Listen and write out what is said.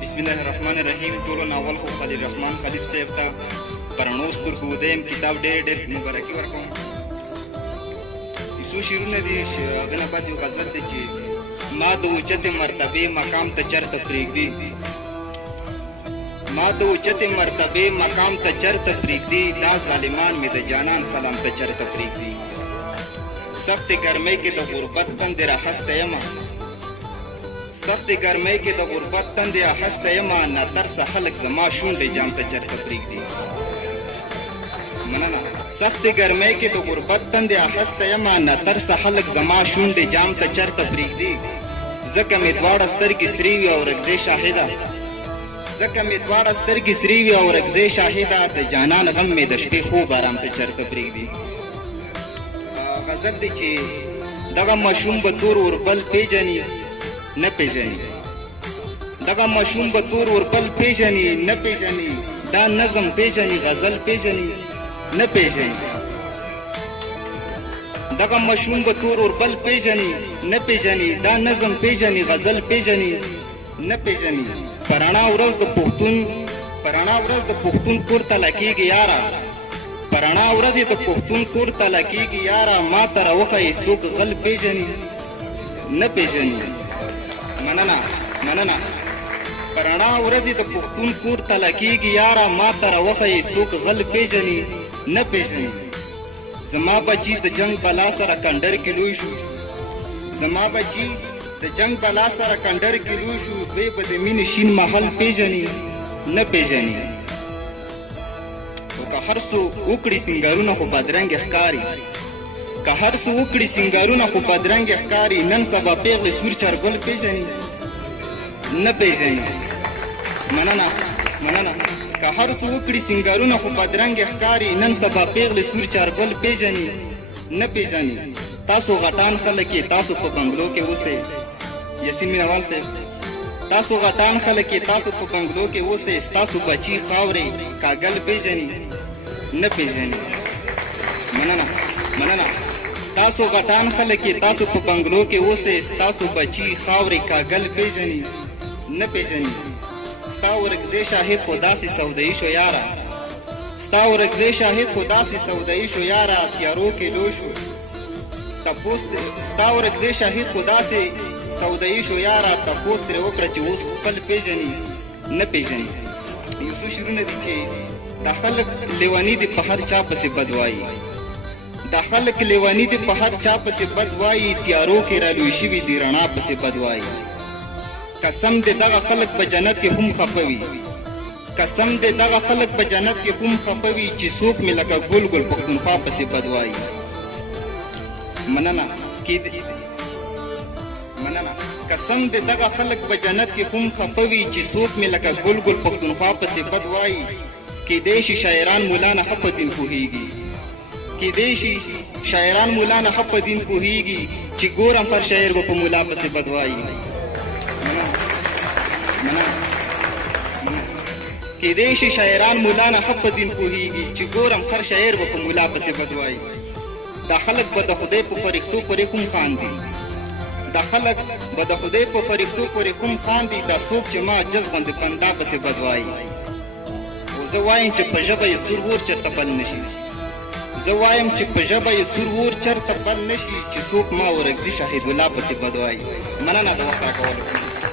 बिस्मिल्लाहिर्रहमानिर्रहीम ټولو ناول خو خلیل رحمان خلیل صاحب ته پرڼو سترګو دیم کتاب ډېر مبارکي ورکوم. څو شعرونه دي هغه نه بعد یو غزل دی چې ما د اوچتې مرتبې مقام ته چرته پرېږدي، ما د اوچتې مرتبې مقام ته چرته پرېږدي، دا ظالمان مې د جانان سلام ته چرته پرېږدي. سخت ګرمۍ کې د غربت تندې راخسته یمه، سخت ګرمۍ کې د غربت تندې اخسته یمه، ناترسه خلک زما شونډې جام ته چرته پرېږدي. مننه. سخت ګرمۍ کې د غربت تندې اخسته یمه، ناترسه خلک زما شونډې جام ته چرته پرېږدي. ځکه مې دواړه سترګې سرې وي او رګزې شاهده، ځکه مې دواړه سترګې سرې وي او رګزې شاهده، د جانان غم مې د شپې خوب آرام ته چرته پرېږدي. غزل دی چې دغه ماشوم به تور وربل پیژني نه پیژني، دغه ماشوم به تور وربل پیژني نه پیژني، دا نظم پیژني غزل پیژني نه پیژني. دغه ماشوم به تور وربل پیژني نه پیژني، دا نظم پیژني غزل پیژني نه پیژني. پرانا ورځ د پښتون، پرانا ورځ د پښتون کور ته لکېږي یاره، پرانا ورځ د پښتون کور ته لکېږي یاره، ما ته راوښیي څوک غل پیژني نه پیژني. مننه مننه. پرانا ورځ د پښتون کور ته لکېږي یاره، ما ته راوښیي څوک غل پیژني نه پیژني. زما بچي د جنگ بلا سره کنډر کې لوی شو، زما بچي د جنگ بلا سره کنډر کې لوی شو، دوی به د مینې شین محل پیژني نه پیژني. که هر څو وکړي سینګارونه خو بدرنګې ښکاري، که هر څو وکړي سینګارونه خو بدرنګې ښکاري، نن سبا پیغلې سور چرګل پیژني نه پیژني. مننه مننه. که هر څو وکړي سینګارونه خو بدرنګې ښکاري، نن سبا پیغلې سور چرګل پیژني نه پیژني. تاسو غټان خلک یې، تاسو په بنګلو کې اوسئ. یاسین مینوال صاحب، تاسو غټان خلک یې، تاسو په بنګلو کې اوسئ، ستاسو بچي خاورې کاګل پیژني نه پیژني. مننه مننه. تاسو غټان خلک یې، تاسو په بنګلو کې اوسئ، ستاسو بچي خاورې کاګل پیژني نه پیژني. ستا ورکزې شاهد خو داسې سودایي شو یاره، ستا ورکزې شاهد خو داسې سودایي شو یاره، تیارو کې لو شو تپوس. ستا ورکزې شاهد خو داسې سودایي شو یاره، تپوس ترې وکړه چې اوس خپل پیژني نه پیژني. یو څو شعرونه دي چې دا خلک لیوني دي په هر چا پسې بد وایي، دا خلک لیوني دي په هر چا پسې بد وایي، تیارو کې رالوی شوي دي رڼا پسې بد وایي. قسم دې دغه خلک په جنت کې هم خفه وي، قسم دې دغه خلک په جنت کې هم خفه وي، چې څوک مې لکه ګل ګل پښتونخوا پسې بد وایي. مننه. مننه. قسم دې دغه خلک په جنت کې هم خفه وي، چې څوک مې لکه ګل ګل پښتونخوا پسې بد وایي. کیدای شي شاعران مولا نه ښه په دین پوهېږي، کیدای شي شاعران مولا نه ښه په دین پوهېږي، چې ګورم هر شاعر به په مولا پسې بد وایي. کیدای شي شاعران مولا نه ښه په دین پوهېږي، چې ګورم هر شاعر به په مولا پسې بد وایي. دا خلک به د خدای په فرښتو پورې هم خاندي، دا خلک به د خدای په فرښتو پورې هم خاندي، دا څوک چې ما جز غوندې بندا پسې بد وایي. او زه وایم چې په ژبه یې سور اور چېرته بل نه شي، زه وایم چې په ژبه یې سور اور چېرته بل نه شي، چې څوک ما ورکزي شاهد الله پسې بد وایي. مننه د وخت راکولو.